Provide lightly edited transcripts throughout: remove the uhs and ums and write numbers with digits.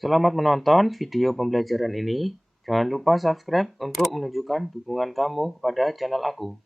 Selamat menonton video pembelajaran ini. Jangan lupa subscribe untuk menunjukkan dukungan kamu kepada channel aku.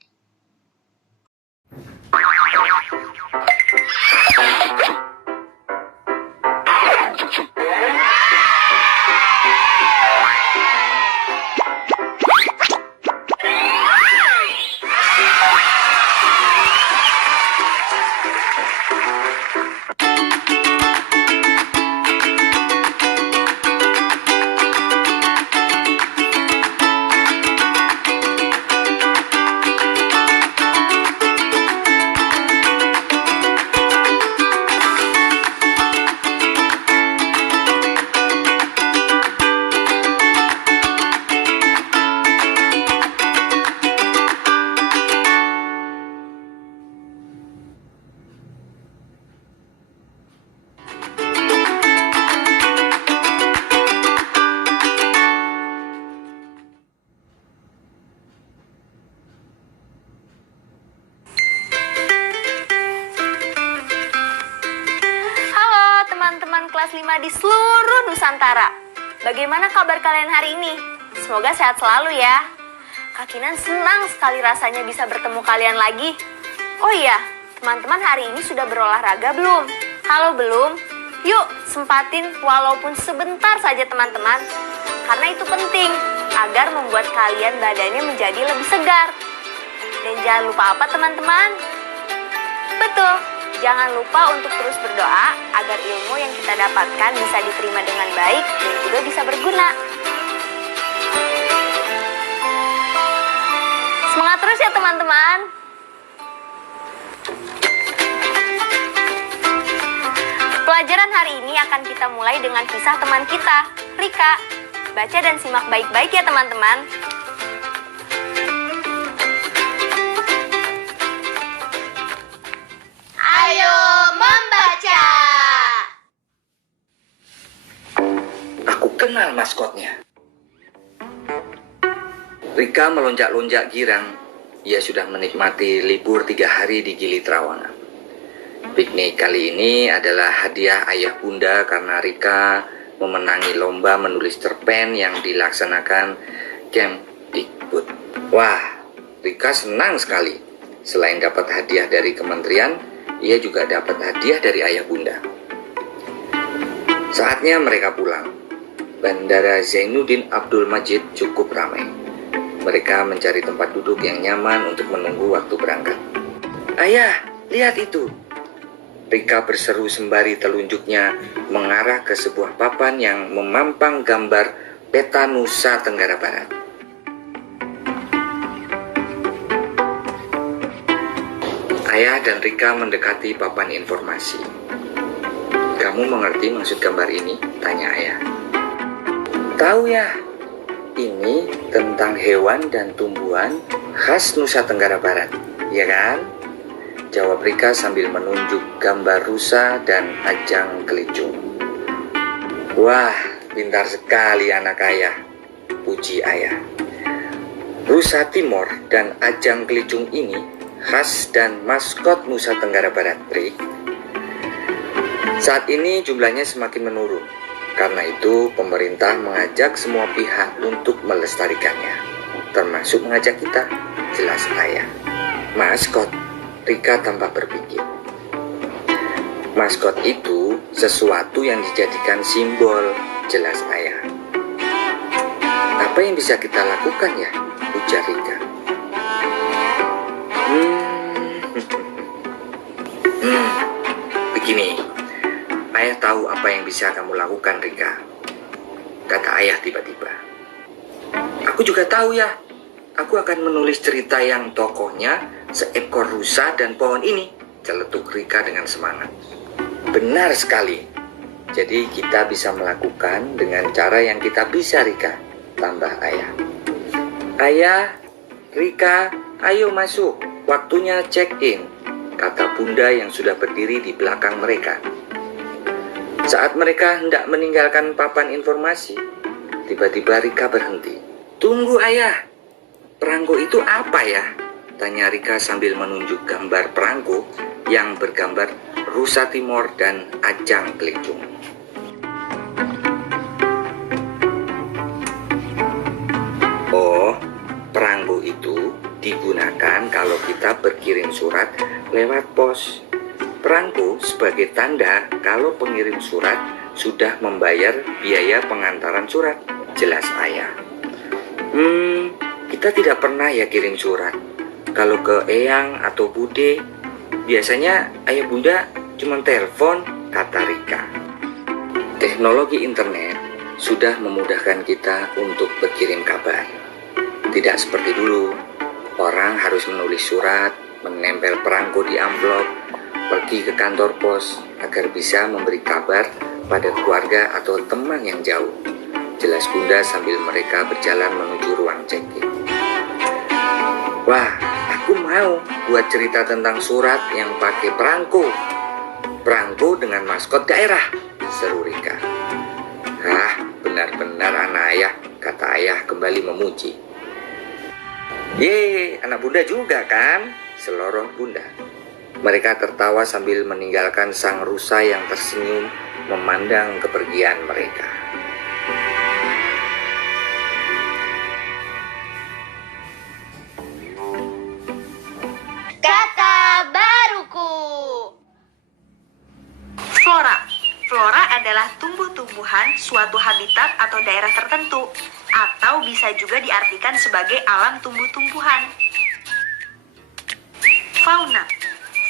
Teman-teman kelas 5 di seluruh Nusantara. Bagaimana kabar kalian hari ini? Semoga sehat selalu ya. Kak Kinan senang sekali rasanya bisa bertemu kalian lagi. Oh iya, teman-teman hari ini sudah berolahraga belum? Kalau belum, yuk sempatin walaupun sebentar saja teman-teman. Karena itu penting agar membuat kalian badannya menjadi lebih segar. Dan jangan lupa apa teman-teman? Betul. Jangan lupa untuk terus berdoa agar ilmu yang kita dapatkan bisa diterima dengan baik dan juga bisa berguna. Semangat terus ya teman-teman. Pelajaran hari ini akan kita mulai dengan kisah teman kita, Rika. Baca dan simak baik-baik ya teman-teman. Ayo membaca. Aku kenal maskotnya. Rika melonjak-lonjak girang. Ia sudah menikmati libur 3 hari di Gili Trawangan. Piknik kali ini adalah hadiah ayah bunda karena Rika memenangi lomba menulis cerpen yang dilaksanakan Kemdikbud. Wah, Rika senang sekali. Selain dapat hadiah dari kementerian, ia juga dapat hadiah dari ayah bunda. Saatnya mereka pulang. Bandara Zainuddin Abdul Majid cukup ramai. Mereka mencari tempat duduk yang nyaman untuk menunggu waktu berangkat. Ayah, lihat itu. Rika berseru sembari telunjuknya mengarah ke sebuah papan yang memampang gambar peta Nusa Tenggara Barat. Ayah dan Rika mendekati papan informasi. Kamu mengerti maksud gambar ini? Tanya ayah. Tahu ya, ini tentang hewan dan tumbuhan khas Nusa Tenggara Barat, ya kan? Jawab Rika sambil menunjuk gambar rusa dan ajang kelicung. Wah, pintar sekali anak ayah, puji ayah. Rusa Timor dan ajang kelicung ini khas dan maskot Nusa Tenggara Barat, Rik. Saat ini jumlahnya semakin menurun. Karena itu pemerintah mengajak semua pihak untuk melestarikannya, termasuk mengajak kita, jelas ayah. Maskot, Rika tampak berpikir. Maskot itu sesuatu yang dijadikan simbol, jelas ayah. Apa yang bisa kita lakukan ya, ujar Rika. Begini, ayah tahu apa yang bisa kamu lakukan, Rika, kata ayah tiba-tiba. Aku juga tahu ya, aku akan menulis cerita yang tokohnya seekor rusa dan pohon ini, celetuk Rika dengan semangat. Benar sekali, jadi kita bisa melakukan dengan cara yang kita bisa, Rika, tambah ayah. Ayah, Rika, ayo masuk, waktunya check-in, kata bunda yang sudah berdiri di belakang mereka. Saat mereka hendak meninggalkan papan informasi, tiba-tiba Rika berhenti. Tunggu ayah, perangko itu apa ya? Tanya Rika sambil menunjuk gambar perangko yang bergambar rusa Timor dan ajang kelicung. kalau kita berkirim surat lewat pos. Perangko sebagai tanda kalau pengirim surat sudah membayar biaya pengantaran surat, jelas ayah. Kita tidak pernah ya kirim surat. Kalau ke Eyang atau Bude, biasanya ayah bunda cuma telepon, kata Rika. Teknologi internet sudah memudahkan kita untuk berkirim kabar. Tidak seperti dulu, orang harus menulis surat, menempel perangko di amplop, pergi ke kantor pos agar bisa memberi kabar pada keluarga atau teman yang jauh. Jelas bunda sambil mereka berjalan menuju ruang check-in. Wah, aku mau buat cerita tentang surat yang pakai perangko. Perangko dengan maskot daerah, seru Rika. Benar-benar anak ayah, kata ayah kembali memuji. Yeay, anak bunda juga kan? Seloroh bunda. Mereka tertawa sambil meninggalkan sang rusa yang tersenyum memandang kepergian mereka. Kata baruku. Flora. Flora adalah tumbuh-tumbuhan suatu habitat atau daerah tertentu, atau bisa juga diartikan sebagai alam tumbuh-tumbuhan. Fauna.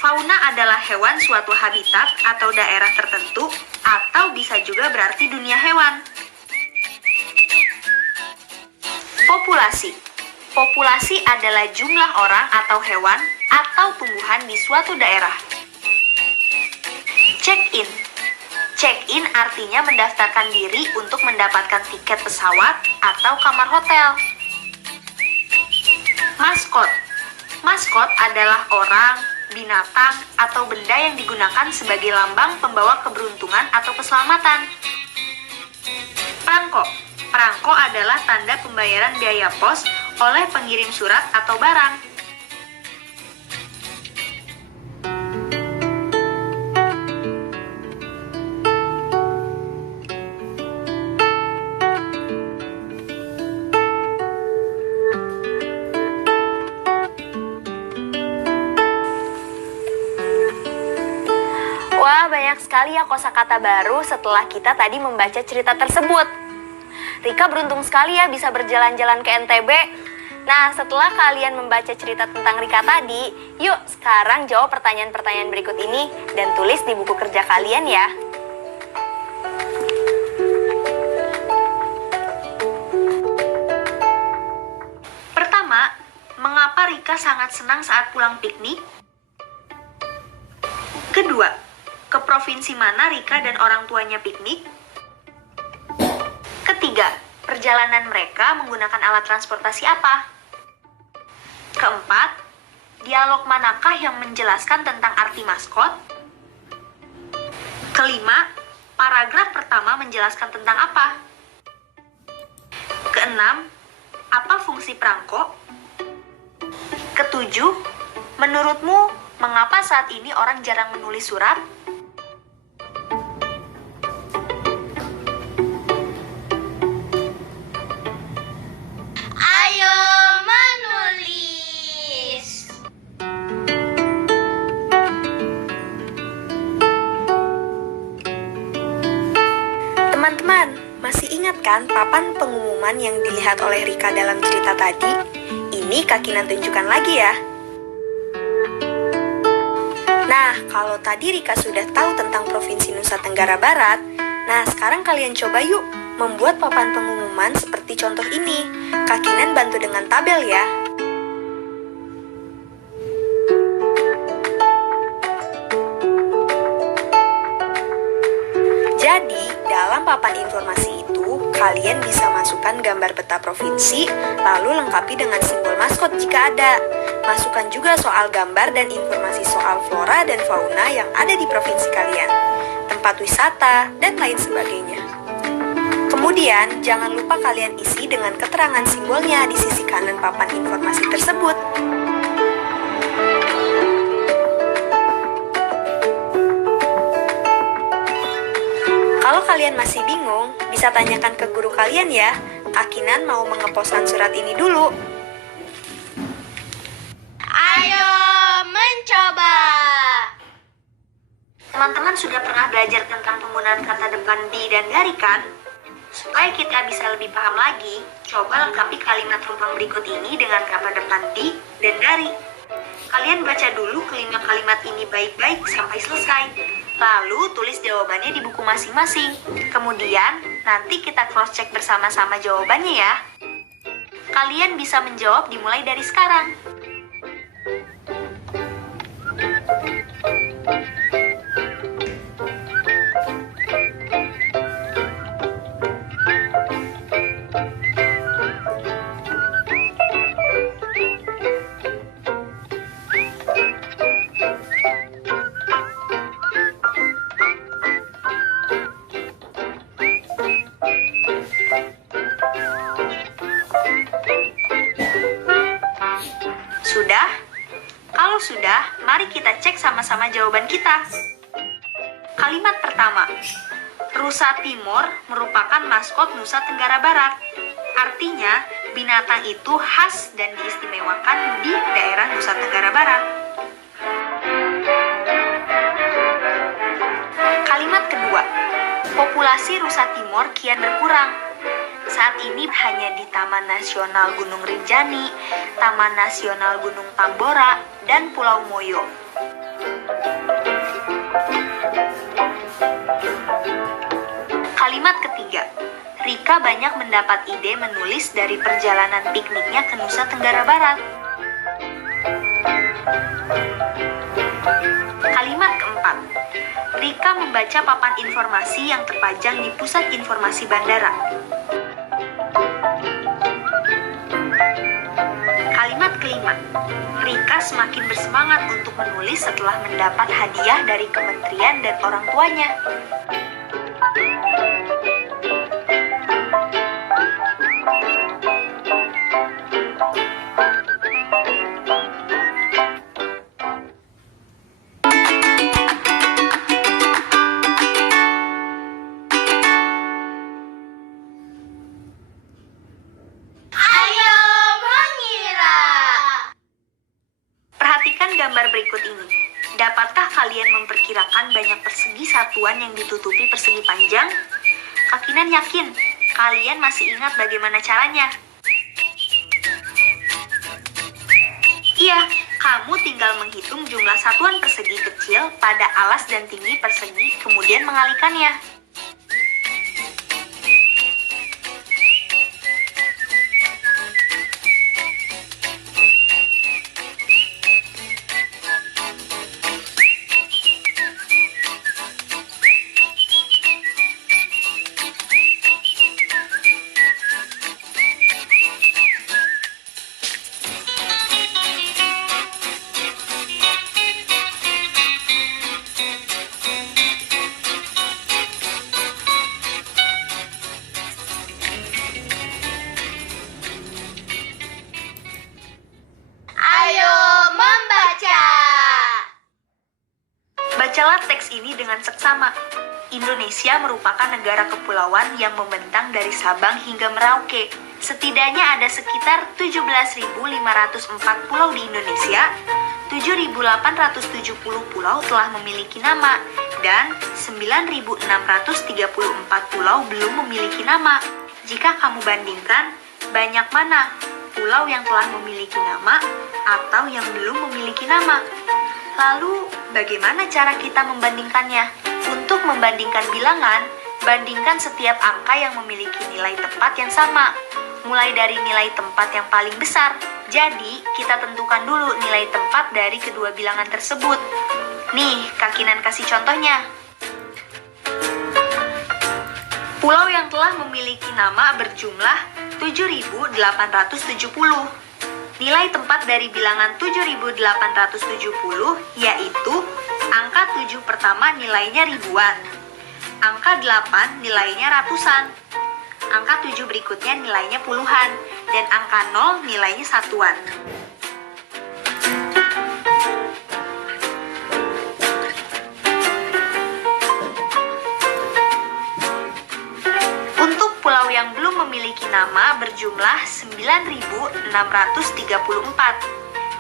Fauna adalah hewan suatu habitat atau daerah tertentu, atau bisa juga berarti dunia hewan. Populasi. Populasi adalah jumlah orang atau hewan atau tumbuhan di suatu daerah. Check-in. Check-in artinya mendaftarkan diri untuk mendapatkan tiket pesawat atau kamar hotel. Maskot. Maskot adalah orang, binatang, atau benda yang digunakan sebagai lambang pembawa keberuntungan atau keselamatan. Perangko. Perangko adalah tanda pembayaran biaya pos oleh pengirim surat atau barang. Wah, banyak sekali ya kosakata baru setelah kita tadi membaca cerita tersebut. Rika beruntung sekali ya bisa berjalan-jalan ke NTB. Nah, setelah kalian membaca cerita tentang Rika tadi, yuk sekarang jawab pertanyaan-pertanyaan berikut ini dan tulis di buku kerja kalian ya. Pertama, mengapa Rika sangat senang saat pulang piknik? Kedua, ke provinsi mana Rika dan orang tuanya piknik? Ketiga, perjalanan mereka menggunakan alat transportasi apa? Keempat, dialog manakah yang menjelaskan tentang arti maskot? Kelima, paragraf pertama menjelaskan tentang apa? Keenam, apa fungsi perangko? Ketujuh, menurutmu mengapa saat ini orang jarang menulis surat? Ayo menulis. Teman-teman, masih ingat kan papan pengumuman yang dilihat oleh Rika dalam cerita tadi? Ini Kak Kinan tunjukkan lagi ya. Nah, kalau tadi Rika sudah tahu tentang Provinsi Nusa Tenggara Barat, nah sekarang kalian coba yuk membuat papan pengumuman seperti contoh ini. Kak Kinan bantu dengan tabel ya. Jadi, dalam papan informasi itu, kalian bisa masukkan gambar peta provinsi, lalu lengkapi dengan simbol maskot jika ada. Masukkan juga soal gambar dan informasi soal flora dan fauna yang ada di provinsi kalian, tempat wisata, dan lain sebagainya. Kemudian, jangan lupa kalian isi dengan keterangan simbolnya di sisi kanan papan informasi tersebut. Kalau kalian masih bingung, bisa tanyakan ke guru kalian ya. Kak Kinan mau mengeposkan surat ini dulu. Ayo mencoba. Teman-teman sudah pernah belajar tentang penggunaan kata depan di dan dari kan? Supaya kita bisa lebih paham lagi, coba lengkapi kalimat rumpang berikut ini dengan kata depan di dan dari. Kalian baca dulu kelima kalimat ini baik-baik sampai selesai. Lalu tulis jawabannya di buku masing-masing. Kemudian nanti kita cross-check bersama-sama jawabannya ya. Kalian bisa menjawab dimulai dari sekarang. Sudah? Kalau sudah, mari kita cek sama-sama jawaban kita. Kalimat pertama, rusa Timor merupakan maskot Nusa Tenggara Barat. Artinya, binatang itu khas dan diistimewakan di daerah Nusa Tenggara Barat. Kalimat kedua, populasi rusa Timor kian berkurang. Saat ini hanya di Taman Nasional Gunung Rinjani, Taman Nasional Gunung Tambora, dan Pulau Moyo. Kalimat ketiga, Rika banyak mendapat ide menulis dari perjalanan pikniknya ke Nusa Tenggara Barat. Kalimat keempat, Rika membaca papan informasi yang terpajang di pusat informasi bandara. Kalimat kelima, Rika semakin bersemangat untuk menulis setelah mendapat hadiah dari kementerian dan orang tuanya. Ayo mengira. Perhatikan gambar berikut ini. Dapatkah kalian memperkirakan banyak persegi satuan yang ditutupi persegi panjang? Kakinan yakin, kalian masih ingat bagaimana caranya? Iya, kamu tinggal menghitung jumlah satuan persegi kecil pada alas dan tinggi persegi, kemudian mengalihkannya. Ayo membaca. Bacalah teks ini dengan seksama. Indonesia merupakan negara kepulauan yang membentang dari Sabang hingga Merauke. Setidaknya ada sekitar 17.504 pulau di Indonesia. 7.870 pulau telah memiliki nama dan 9.634 pulau belum memiliki nama. Jika kamu bandingkan, banyak mana pulau yang telah memiliki nama atau yang belum memiliki nama? Lalu, bagaimana cara kita membandingkannya? Untuk membandingkan bilangan, bandingkan setiap angka yang memiliki nilai tempat yang sama, mulai dari nilai tempat yang paling besar. Jadi, kita tentukan dulu nilai tempat dari kedua bilangan tersebut. Nih, Kakinan kasih contohnya. Pulau yang telah memiliki nama berjumlah 7.870. Nilai tempat dari bilangan 7.870 yaitu angka 7 pertama nilainya ribuan, angka 8 nilainya ratusan, angka 7 berikutnya nilainya puluhan, dan angka 0 nilainya satuan. Untuk pulau yang belum memiliki nama berjumlah 9.634.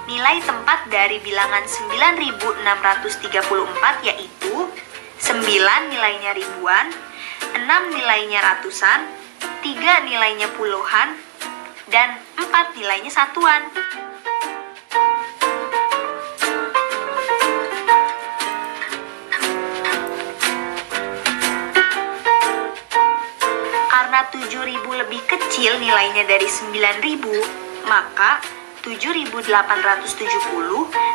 nilai tempat dari bilangan 9634 yaitu 9 nilainya ribuan, 6 nilainya ratusan, 3 nilainya puluhan, dan 4 nilainya satuan. Karena 7.000 lebih kecil nilainya dari 9.000, maka 7.870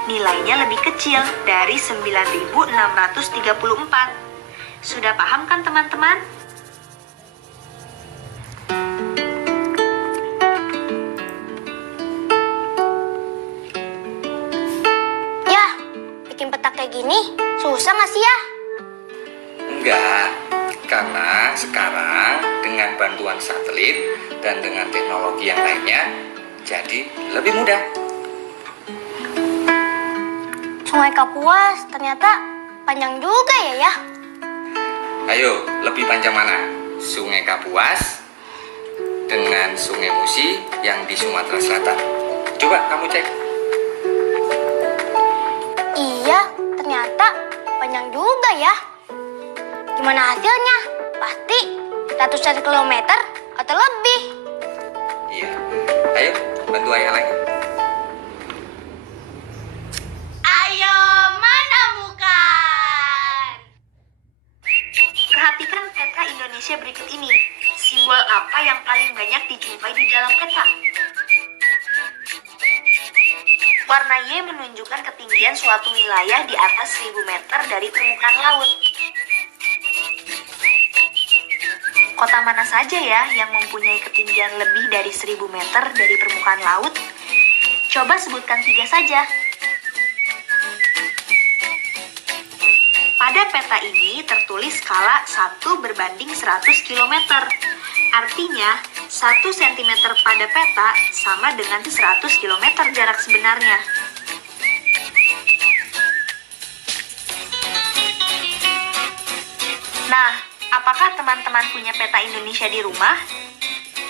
nilainya lebih kecil dari 9.634. Sudah paham kan teman-teman? Ya, bikin peta kayak gini susah nggak sih ya? Enggak, karena sekarang dengan bantuan satelit dan dengan teknologi yang lainnya, jadi lebih mudah. Sungai Kapuas ternyata panjang juga ya. Ayo, lebih panjang mana? Sungai Kapuas dengan Sungai Musi yang di Sumatera Selatan. Coba kamu cek. Iya, ternyata panjang juga ya. Gimana hasilnya? Pasti ratusan kilometer atau lebih. Iya. Ayo, bantu ayah lagi. Ayo menemukan. Perhatikan peta Indonesia berikut ini. Simbol apa yang paling banyak dijumpai di dalam peta? Warna Y menunjukkan ketinggian suatu wilayah di atas 1.000 meter dari permukaan laut. Kota mana saja ya yang mempunyai ketinggian lebih dari 1.000 meter dari permukaan laut? Coba sebutkan 3 saja. Pada peta ini tertulis skala 1/100 km. Artinya, 1 cm pada peta sama dengan 100 km jarak sebenarnya. Nah, apakah teman-teman punya peta Indonesia di rumah?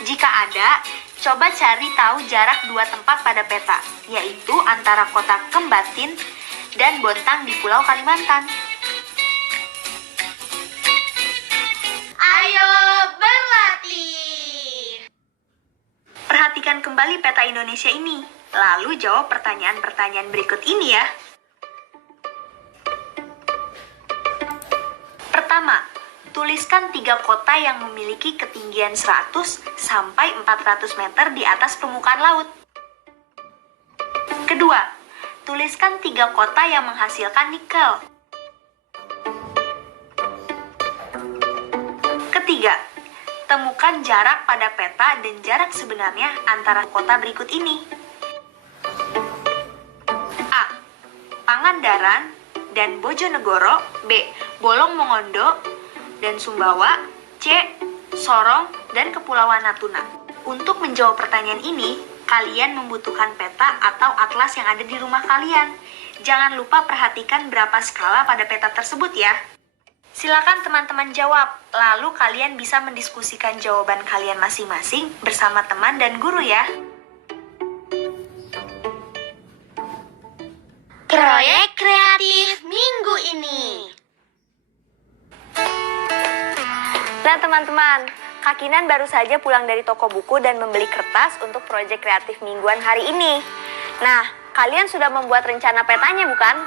Jika ada, coba cari tahu jarak 2 tempat pada peta, yaitu antara kota Kembatin dan Bontang di Pulau Kalimantan. Ayo berlatih. Perhatikan kembali peta Indonesia ini, lalu jawab pertanyaan-pertanyaan berikut ini ya. Pertama, tuliskan 3 kota yang memiliki ketinggian 100 sampai 400 meter di atas permukaan laut. Kedua, tuliskan 3 kota yang menghasilkan nikel. Ketiga, temukan jarak pada peta dan jarak sebenarnya antara kota berikut ini. A. Pangandaran dan Bojonegoro. B. Bolong Mongondo dan Sumbawa. C. Sorong dan Kepulauan Natuna. Untuk menjawab pertanyaan ini, kalian membutuhkan peta atau atlas yang ada di rumah kalian. Jangan lupa perhatikan berapa skala pada peta tersebut ya. Silakan teman-teman jawab, lalu kalian bisa mendiskusikan jawaban kalian masing-masing bersama teman dan guru ya. Proyek kreatif minggu ini. Nah teman-teman, Kak Kinan baru saja pulang dari toko buku dan membeli kertas untuk proyek kreatif mingguan hari ini. Nah, kalian sudah membuat rencana petanya bukan?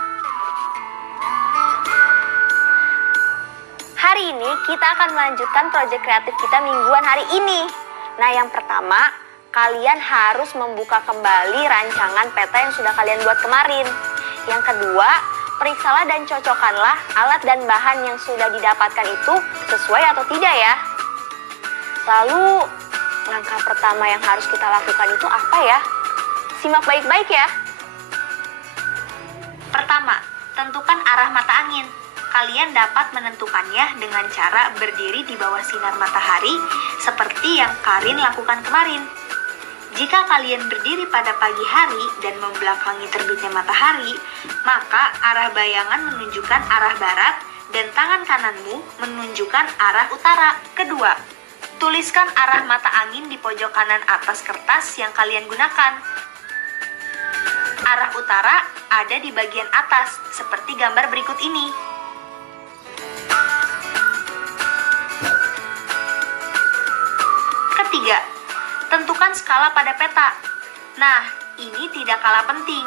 Hari ini kita akan melanjutkan proyek kreatif kita mingguan hari ini. Nah, yang pertama, kalian harus membuka kembali rancangan peta yang sudah kalian buat kemarin. Yang kedua, periksalah dan cocokkanlah alat dan bahan yang sudah didapatkan itu sesuai atau tidak ya. Lalu, langkah pertama yang harus kita lakukan itu apa ya? Simak baik-baik ya. Pertama, tentukan arah mata angin. Kalian dapat menentukannya dengan cara berdiri di bawah sinar matahari seperti yang Karin lakukan kemarin. Jika kalian berdiri pada pagi hari dan membelakangi terbitnya matahari, maka arah bayangan menunjukkan arah barat dan tangan kananmu menunjukkan arah utara. Kedua, tuliskan arah mata angin di pojok kanan atas kertas yang kalian gunakan. Arah utara ada di bagian atas, seperti gambar berikut ini. Ketiga, tentukan skala pada peta. Nah, ini tidak kalah penting.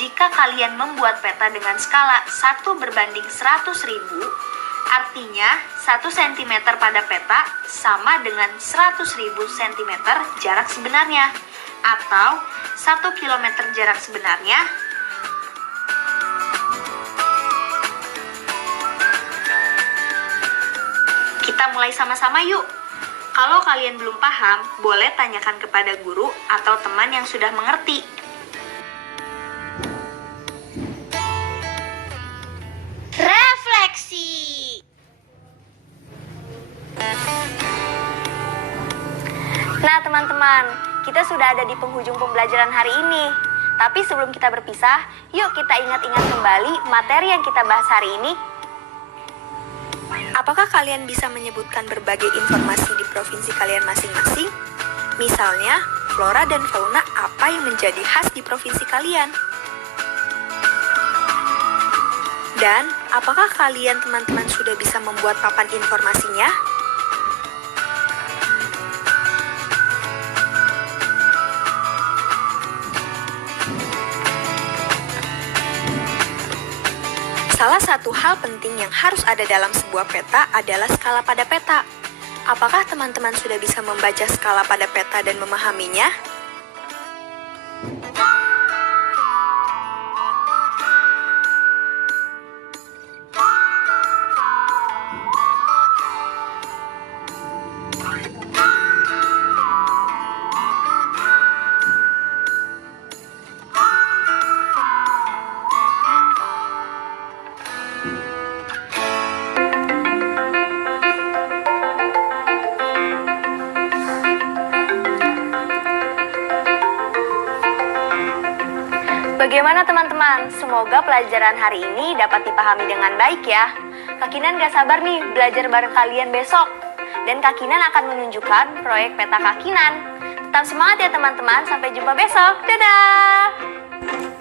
Jika kalian membuat peta dengan skala 1/100.000, artinya 1 cm pada peta sama dengan 100.000 cm jarak sebenarnya, atau 1 km jarak sebenarnya. Kita mulai sama-sama yuk. Kalau kalian belum paham, boleh tanyakan kepada guru atau teman yang sudah mengerti. Refleksi. Nah teman-teman, kita sudah ada di penghujung pembelajaran hari ini. Tapi sebelum kita berpisah, yuk kita ingat-ingat kembali materi yang kita bahas hari ini. Apakah kalian bisa menyebutkan berbagai informasi di provinsi kalian masing-masing? Misalnya, flora dan fauna apa yang menjadi khas di provinsi kalian? Dan, apakah kalian teman-teman sudah bisa membuat papan informasinya? Salah satu hal penting yang harus ada dalam sebuah peta adalah skala pada peta. Apakah teman-teman sudah bisa membaca skala pada peta dan memahaminya? Bagaimana teman-teman? Semoga pelajaran hari ini dapat dipahami dengan baik ya. Kak Kinan gak sabar nih belajar bareng kalian besok. Dan Kak Kinan akan menunjukkan proyek peta Kak Kinan. Tetap semangat ya teman-teman, sampai jumpa besok. Dadah!